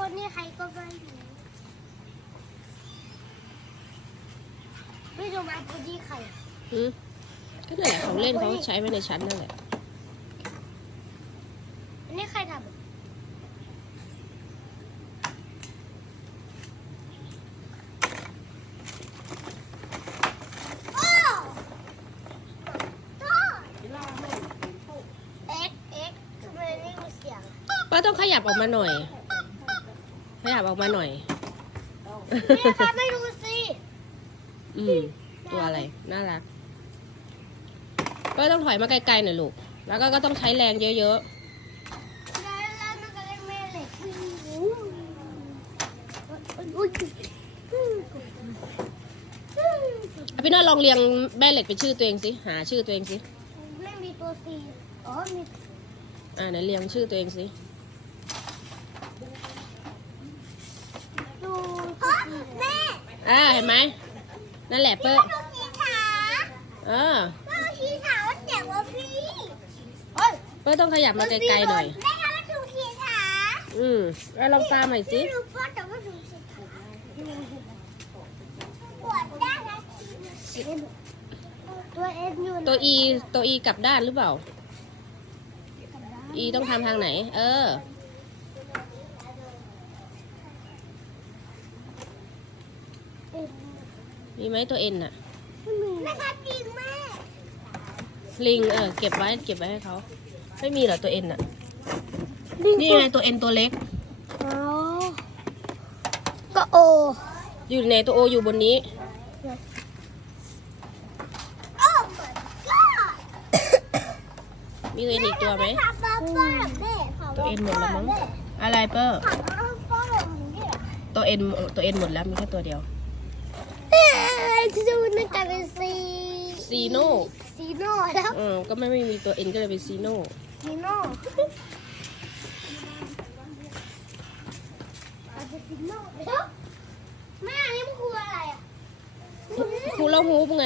คนนี้ใครก็ไม่รู้ไม่รู้มาคนนี้ใครอะอืมก็นั่นแหละของเล่นเขาใช้ไว้ในชั้นนั่นแหละ อันนี้ใครทำอะโอ้โต้เอ็กเอ็กทำไมไม่มีเสียงก็ต้องขยับออกมาหน่อย ขยับออกมาหน่อย นี่ค่ะไม่รู้สิ อืม ตัวอะไร น่ารัก ก็ต้องถอยมาไกลๆหน่อยลูก แล้วก็ก็ต้องใช้แรงเยอะแล้วแล้วมันก็เล่นแม่เหล็กอุ้ยอุ้ยๆเอาพี่น้อยลองเรียงแม่เหล็กเป็นชื่อตัวเองสิ หาชื่อตัวเองสิ ไม่มีตัวซีอ๋อมี อ่าไหนเรียงชื่อตัวเองสิ ดูแม่ อ่าเห็นไหมนั่นแหละเปิ้ลดูสีขาเออดูสีขาว่าแจกว่าฟรีเฮ้ยเปิ้ลต้องขยับมาไกลๆหน่อยแม่คะว่าดูสีขาอืมแล้วลองตามหน่อยสิไม่รู้พ่อแต่ว่าดูสีขาปวดได้นะตัวเอ็มอยู่ไหนตัว E ตัว E กลับด้านหรือเปล่า E ต้องทำทางไหน เออ มีไหมตัว N น่ะแม่คะจริงแม่ลิงเออเก็บไว้เก็บไว้ให้เขาไม่มีเหรอตัว N น่ะนี่ไงตัว N ตัวเล็กอ๋อก็โอ อยู่ในตัว O อยู่บนนี้โอ้ my god มีตัว N อีกตัวไหมถามมาป้าแม่ถามตัวว่า N หมดแล้วมั้งแม่อะไรเปอร์ถามว่าป้าแบบนี้อะตัว N ตัว N หมดแล้วมีแค่ตัวเดียวเอ้ ยดูนึกกลายเป็นซีซีโน่ซีโน่แล้วเออก็ไม่ไม่มีตัว N ก็เลยเป็นซีโน่ซีโน่กลายเป็นซีโน่แล้วแม่อันนี้มันคืออะไรอะคูลาฮูปไง